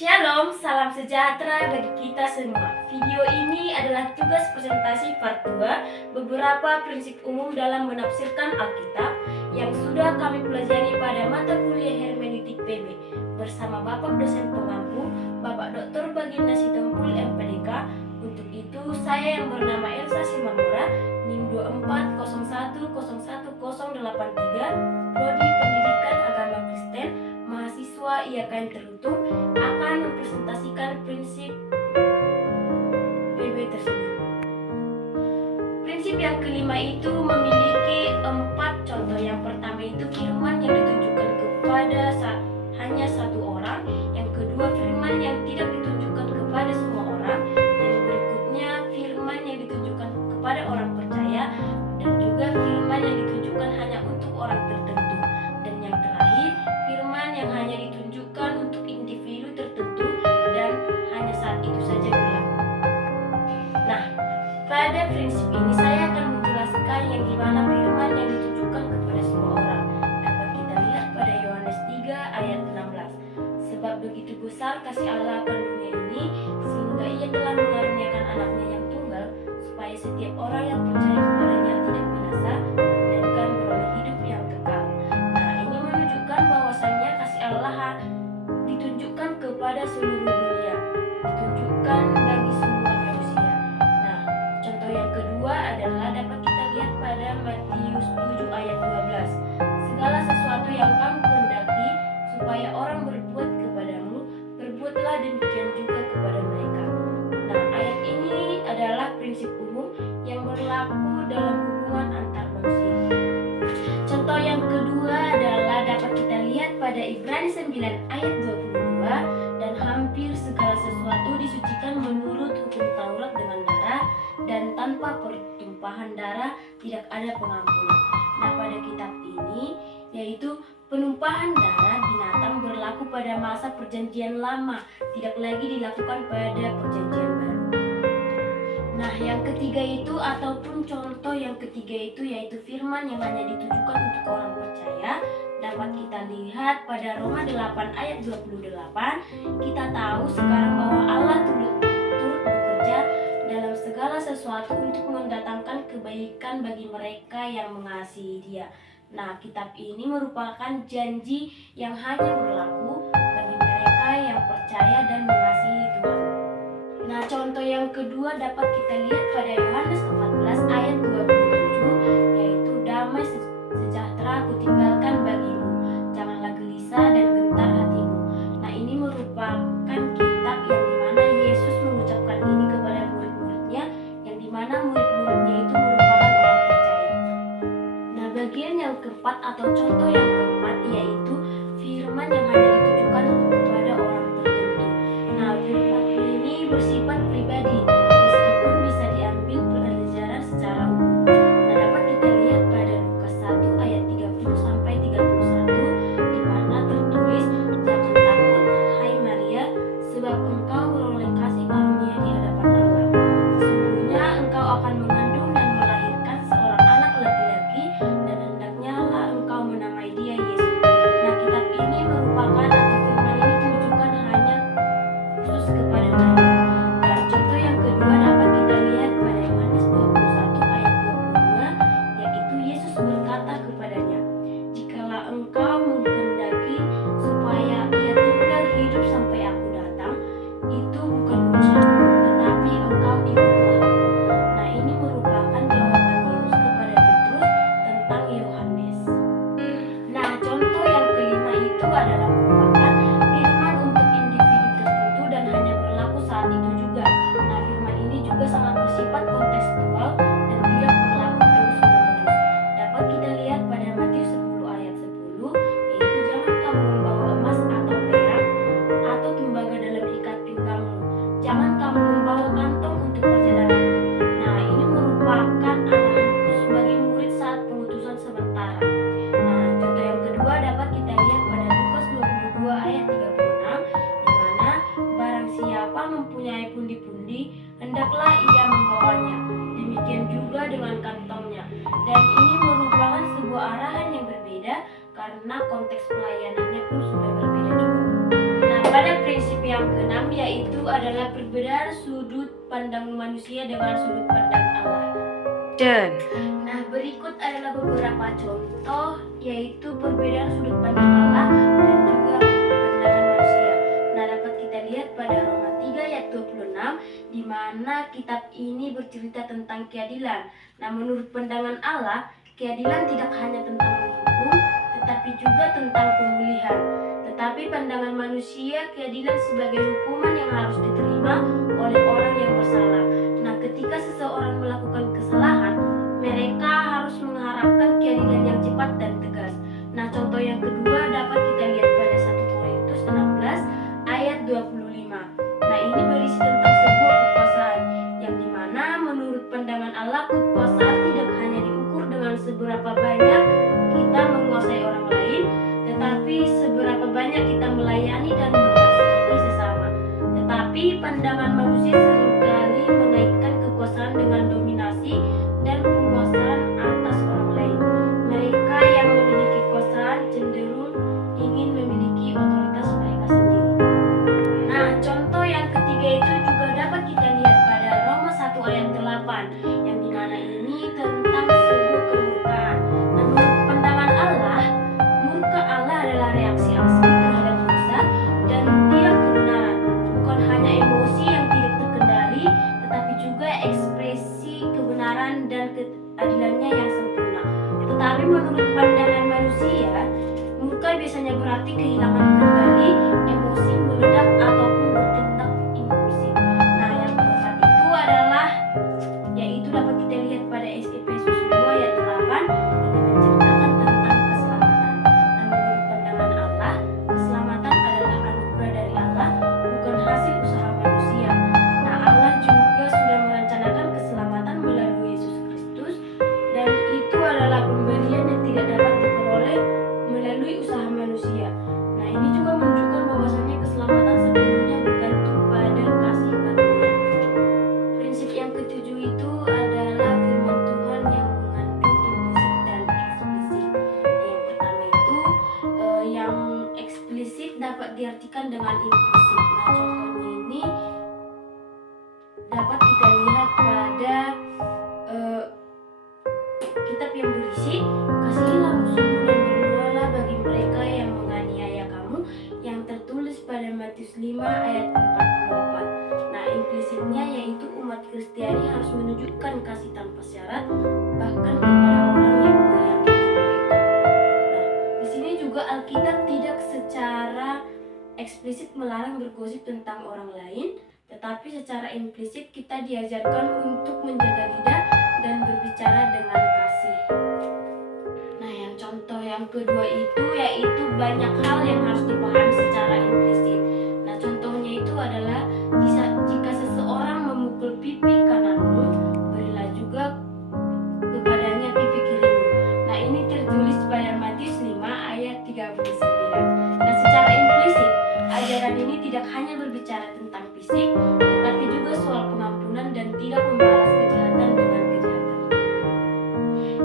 Shalom, salam sejahtera bagi kita semua. Video ini adalah tugas presentasi part 2 beberapa prinsip umum dalam menafsirkan Alkitab yang sudah kami pelajari pada mata kuliah hermeneutik PB bersama Bapak dosen pengampu, Bapak Dr. Baginda Sitompul MPDK. Untuk itu, saya yang bernama Elsa Simamura, NIM 2401011083, Prodi Pendidikan Agama Kristen, mahasiswa IAKN Teruntung, akan mempresentasikan prinsip PB tersebut. Prinsip yang kelima itu memiliki 4 contoh. Yang pertama itu firman yang ditunjukkan kepada hanya satu orang. Yang kedua, firman yang tidak ditunjukkan kepada semua orang. Yang berikutnya, firman yang ditunjukkan kepada orang percaya. Dan juga firman yang ditunjukkan hanya untuk orang tertentu. Dan yang terakhir, firman yang hanya ditunjukkan untuk individu tertentu dan hanya saat itu saja berlaku. Nah, pada prinsip ini saya akan menjelaskan yang dimana firman yang ditunjukkan kepada semua orang. Dapat kita lihat pada Yohanes 3 ayat 16. Sebab begitu besar kasih Allah akan dunia ini, sehingga ia telah mengaruniakan anaknya yang tunggal, supaya setiap orang yang percaya kepadanya tidak binasa, melainkan beroleh hidup yang kekal. Nah, ini menunjukkan bahwasannya kasih Allah ditunjukkan kepada seluruh dunia, ditunjukkan bagi semua manusia. Nah, contoh yang kedua adalah dapat kita lihat pada Matius 7 ayat 12. Segala sesuatu yang kamu kehendaki supaya orang berbuat kepadamu, berbuatlah demikian juga kepada mereka. Nah, ayat ini adalah prinsip umum yang berlaku dalam hubungan antar manusia. Contoh yang kedua adalah dapat kita lihat pada Ibrani 9 ayat 22. Dan hampir segala sesuatu disucikan menurut hukum Taurat dengan darah, dan tanpa pertumpahan darah tidak ada pengampunan. Nah, pada kitab ini yaitu penumpahan darah binatang berlaku pada masa perjanjian lama, tidak lagi dilakukan pada perjanjian baru. Nah, yang ketiga itu ataupun contoh yang ketiga itu yaitu firman yang hanya ditujukan untuk orang percaya. Dapat kita lihat pada Roma 8 ayat 28. Kita tahu sekarang bahwa Allah turut bekerja dalam segala sesuatu untuk mendatangkan kebaikan bagi mereka yang mengasihi Dia. Nah, kitab ini merupakan janji yang hanya berlaku bagi mereka yang percaya dan mengasihi Tuhan. Nah, contoh yang kedua dapat kita lihat pada Yohanes 14 ayat 27, yaitu damai sejahtera aku tinggalkan bagimu, janganlah gelisah dan gentar hatimu. Nah, ini merupakan kitab yang dimana Yesus mengucapkan ini kepada murid-muridnya, yang dimana murid-muridnya itu merupakan orang percaya. Nah, bagian yang keempat atau contoh yang keempat yaitu firman yang hanya ditujukan kepada orang tertentu. Nah, firman ini bersifat pribadi, meskipun bisa diambil pelajaran secara umum. Nah, dapat kita lihat pada Lukas 1 ayat 30 sampai 31, di mana tertulis, "Jangan takut, hai Maria, sebab engkau beroleh kasih karunia di hadapan Allah. Sesungguhnya engkau akan mengandung dan melahirkan seorang anak laki-laki, dan hendaknya lah engkau menamai dia Yesus." Nah, kitab ini merupakan atau firman ini ditujukan hanya khusus kepada Maria. Dan contoh yang kedua dapat kita lihat pada Yohanes 21 ayat 22, yaitu Yesus berkata kepadanya, "Jikalau engkau menghendaki supaya ia tinggal hidup sampai aku datang, itu bukan urusanku, tetapi engkau ikutlah aku." Nah, ini merupakan jawaban Yesus kepada Petrus tentang Yohanes. Nah, contoh yang kelima itu adalah merupakan firman untuk individu tertentu dan hanya berlaku saat itu juga. Nah, firman ini juga sangat bersifat kontekstual dan tidak berlaku terus-menerus. Dapat kita lihat pada Matius 10 ayat 10, yaitu, "Jangan kamu membawa emas atau perak atau tembaga dalam ikat pinggangmu. Jangan kamu membawa kantong untuk perjalanan." Nah, ini merupakan arahan khusus bagi murid saat pengutusan sementara. Nah, contoh yang kedua dapat kita lihat pada Lukas 22 ayat 36, di mana barang siapa mempunyai pundi-pundi, hendaklah ia membawanya. Demikian juga dengan kantongnya. Dan ini merupakan sebuah arahan yang berbeda karena konteks pelayanannya pun sudah berbeda juga. Nah, pada prinsip yang yaitu adalah perbedaan sudut pandang manusia dengan sudut pandang Allah. Nah, berikut adalah beberapa contoh yaitu perbedaan sudut pandang Allah dan juga pandangan manusia. Nah, dapat kita lihat pada Roma 3 ayat 26 di mana kitab ini bercerita tentang keadilan. Nah, menurut pandangan Allah, keadilan tidak hanya tentang menghukum, tetapi juga tentang pemulihan. Tetapi pandangan manusia, keadilan sebagai hukuman yang harus diterima oleh orang yang bersalah. Nah, ketika seseorang melakukan kesalahan, mereka harus mengharapkan keadilan yang cepat dan tegas. Nah, contoh yang kedua dapat kita lihat pada 1 Korintus 16 ayat 25. Nah, ini berisi tentang sebuah kekuasaan yang dimana menurut pandangan Allah, kekuasaan tidak hanya diukur dengan seberapa banyak kita menguasai orang lain, tetapi seberapa banyak kita melayani dan mengasihi sesama. Tetapi pandangan manusia seringkali mengaitkan kekuasaan dengan dominasi dan penguasaan atas orang lain. Mereka yang memiliki kekuasaan cenderung ingin memiliki otoritas mereka sendiri. Nah, contoh yang ketiga itu juga dapat kita lihat pada Roma 1 ayat 8 yang dimana ini tentang sebuah kemurkaan. Nah, menurut pandangan Allah, murka Allah adalah reaksi asli terhadap dosa dan tidak kebenaran. Bukan hanya emosi yang tidak terkendali, tetapi juga ekspresi kebenaran dan keadilannya yang sempurna. Tetapi menurut pandangan manusia, murka biasanya berarti kehilangan kendali, emosi meledak ataupun bertindak impulsif. Nah, yang keempat itu adalah yaitu dapat kita lihat pada Efesus 2 ayat 8 ini menceritakan tentang keselamatan. Nah, menurut pandangan Allah, keselamatan adalah anugerah dari Allah, bukan hasil usaha manusia. Nah, Allah juga sudah merencanakan keselamatan melalui Yesus Kristus, dan itu adalah pemberian yang tidak dapat diperoleh melalui usaha manusia. Nah, ini juga menunjukkan bahwasanya keselamatan sepenuhnya bergantung pada kasih karunia. Prinsip yang ketujuh itu adalah firman Tuhan yang mengandung implisit dan eksplisit. Nah, yang pertama itu yang eksplisit dapat diartikan dengan implisit. Nah, contohnya ini dapat kita lihat pada kitab yang berisi, kasihilah musuhmu dan berdoalah bagi mereka yang menganiaya kamu, yang tertulis pada Matius 5 ayat 44. Nah, implisitnya yaitu umat Kristiani harus menunjukkan kasih tanpa syarat bahkan kepada orang yang meyakini mereka. Nah, di sini juga Alkitab tidak secara eksplisit melarang bergosip tentang orang lain, tetapi secara implisit kita diajarkan untuk menjaga lidah dan berbicara dengan kasih. Nah, yang contoh yang kedua itu yaitu banyak hal yang harus dipahami secara implisit. Nah, contohnya itu adalah jika seseorang memukul pipi kananmu, berilah juga kepadanya pipi kirimu. Nah, ini tertulis pada Matius 5 ayat 39. Nah, secara implisit, ajaran ini tidak hanya berbicara tentang fisik, tetapi juga soal pengampunan dan tidak membalas kejahatan dengan kejahatan.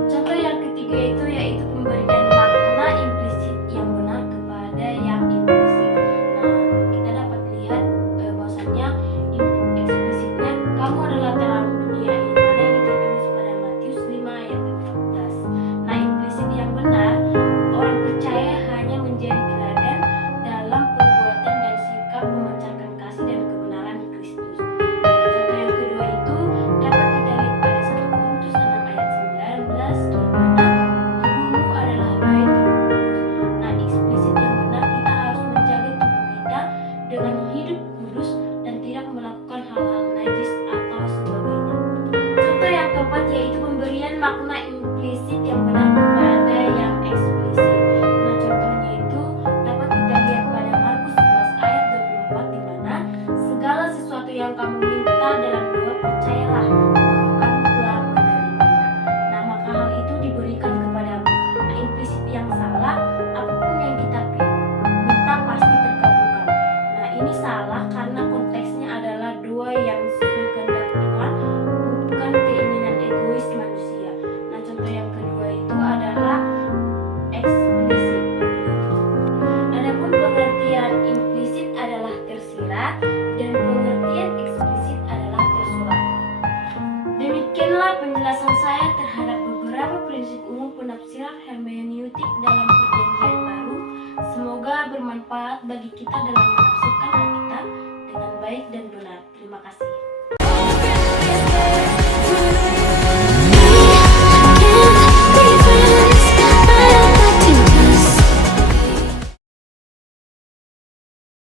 Contoh yang ketiga itu yaitu pemberian makna implisit yang benar kepada yang implisit. Nah, kita dapat lihat bahwasanya eksplisitnya kamu adalah terang dunia, yang mana ini tertulis pada Matius 5 ayat 14. Nah, implisit yang benar, orang percaya hanya menjadi teladan dalam perbuatan dan sikap memancarkan kasih dan kebenaran Kristus. Nah, contoh yang kedua itu dapat kita lihat pada 1 Korintus 6 ayat 19 di mana tubuhmu adalah bait Roh Kudus. Nah, eksplisit yang benar kita harus menjaga tubuh kita dengan hidup kudus dan tidak melakukan hal-hal najis atau sebagainya. Contoh yang keempat yaitu pemberian makna implisit yang benar kepada yang eksplisit. Nah, contohnya itu dapat kita lihat pada Markus 11 ayat 24 di mana segala sesuatu yang kamu minta dalam doa percayalah bahwa kamu telah menerimanya. Nah, maka hal itu diberikan kepadamu. Nah, implisit yang salah, apapun yang kita minta pasti terkabulkan. Nah, ini salah karena konteksnya adalah doa yang sesuai kehendak Tuhan, bukan keinginan egois manusia. Nah, contoh yang kedua itu adalah eksplisit. Adapun pengertian implisit adalah tersirat penafsiran hermeneutik dalam Perjanjian Baru. Semoga bermanfaat bagi kita dalam menafsirkan Alkitab dengan baik dan benar. Terima kasih.